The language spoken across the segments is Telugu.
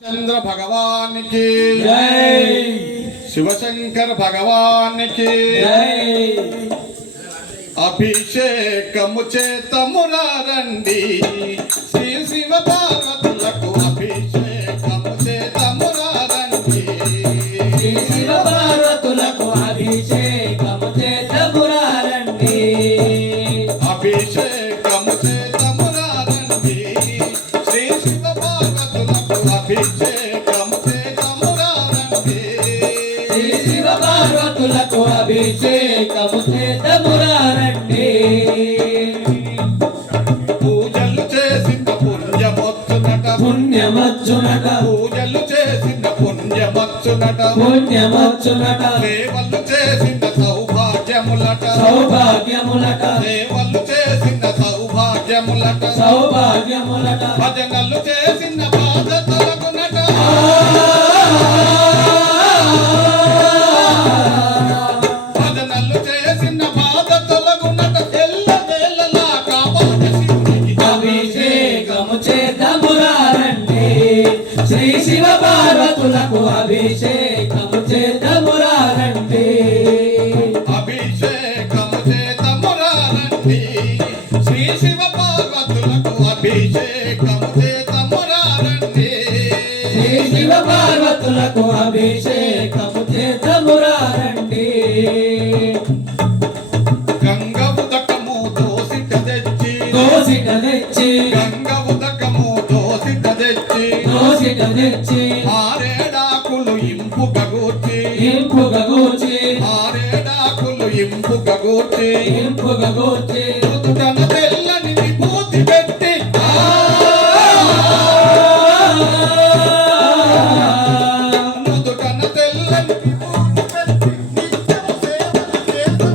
चंद्र भगवान की जय, शिवशंकर भगवान की जय। अभिषेकము చేతమురారండి శ్రీ శివ పార్వతులకు అభిషేకము చేతమురారండి శ్రీ శివ పార్వతులకు అభిషేకము చేతమురారండి అభిషేకము చేతమురారండి శ్రీ శివ పార్వతులకు అభిషేకము చేతమురారండి శ్రీ శివ పార్వతులకు అభిషేకము చేతమురారండి పూజలు చేసిన పుణ్యమొచ్చునట పుణ్యమచ్చునట పూజలు చేసిన పుణ్యమచ్చునట పుణ్యమచ్చునట సేవలు చేసిన సౌభాగ్యములట సౌభాగ్యములట సేవలు చేసిన సౌభాగ్యములట సౌభాగ్యములట భజనలు చేసిన బాధ తొలగునట భజనలు చేసిన బాధ తొలగునట ఎల్లవేళలా కాపాడ శివునికి అభిషేకము చేతమురారండి శ్రీ శివ పార్వతులకు అభిషేకము చేతమురారండి అభిషేకము చేతమురారండి శ్రీ శివ పార్వతులకు అభిషేకము చేతమురారండి శ్రీ శివ పార్వతులకు అభిషేకము చేతమురారండి గంగ ఉదకము దోసిట తెచ్చి దోసిట తెచ్చి గంగ ఉదకము దోసిట తెచ్చి దోసిట తెచ్చి ఆరేడాకులు ఇంపుగా గూర్చి ఇంపుగా గూర్చి ఆరేడాకులు ఇంపుగా గూర్చి ఇంపుగా గూర్చి ఋతుటన తెల్లని విభూతి పెట్టి ఋతుటన తెల్లని విభూతి పెట్టి నిత్యము సేవలు చేస్తూ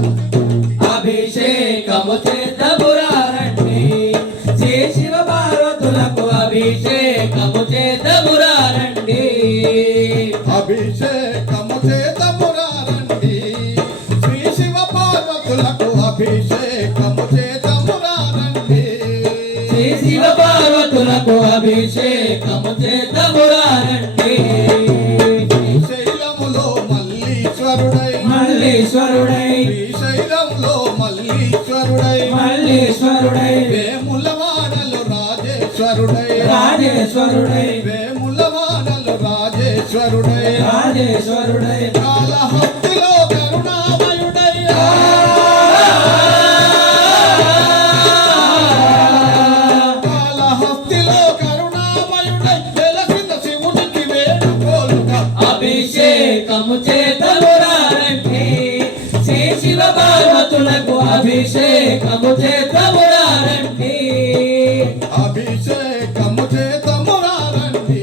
అభిషేకము చేతమురారండి శ్రీ శివ పార్వతులకు అభిషేకము చేతమురారండి అభిషేకము చేతమురారండి శ్రీ శివ పార్వతులకు అభిషేకము చేతమురారండి శ్రీ శివ పార్వతులకు అభిషేకము చేతమురారండి శైలములో మల్లీశ్వరుడై మల్లీశ్వరుడై శ్రీశైలంలో మల్లీశ్వరుడై మల్లీశ్వరుడై వేములవాడలు రాజేశ్వరుడై రాజేశ్వరుడై వేములవాడలు రాజేశ్వరుడై రాజేశ్వరుడై కాళహస్తిలో కరుణామయుడై కాళహస్తిలో కరుణామయుడై వెలసిన శివునికి వేడుకోలుగా అభిషేకము చేతమురారండి శ్రీ శివ పార్వతులకు అభిషేకము చేతమురారండి అభిషేకము చేతమురారండి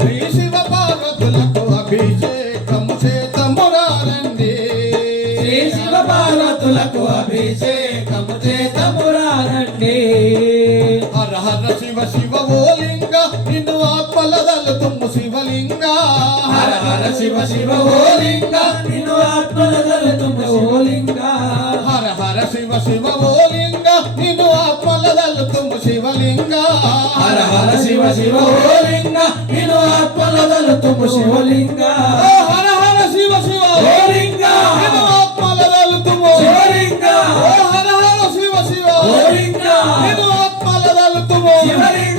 శ్రీ శివ పార్వతులకు అభిషేకము చేతమురారండి శ్రీ శివ పార్వతులకు అభిషేకము చేతమురారండి హర హర శివ శివ ఓ లింగ నిన్ను ఆత్మలదలు తుమ్ము శివలింగ హర హర శివ శివ ఓ లింగ నిన్ను ఆత్మలదలుతున్న ఓ లింగ హర హర శివ శివ ఓ లింగ నిన్ను ఆత్మలదలు తుమ్ము శివలింగ హర హర శివ శివ ఓ లింగ నిన్ను ఆత్మలదలుతున్న శివలింగ ఓ హర హర శివ శివ ఓ లింగ నిన్ను ఆత్మలదలు తుమ్ము శివలింగ ఓ హర హర శివ శివ ఓ లింగ నిన్ను ఆత్మలదలు తుమ్ము శివలింగ